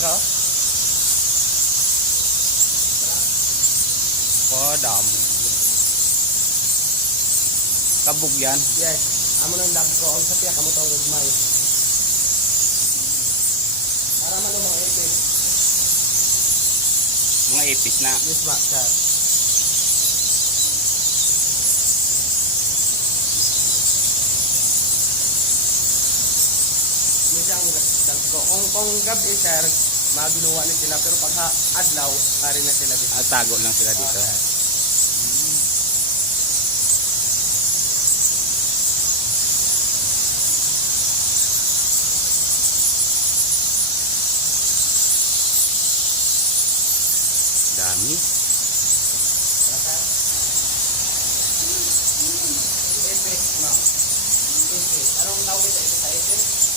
ka? Dami. Kabog yan. Yes. Amo nang lag ko. Ang sapiya kamo tong gagmay. Para man mga ipis. Mga ipis na. Yes ba, sir. Minsan ang lag ko. Kung gabi, sir, maginuwa ni sila. Pero pag adlaw, ari na sila dito. Tago lang sila dito. Dami. Ipis, ma'am. Ipis. Anong tawag ito? Ipis sa ipis?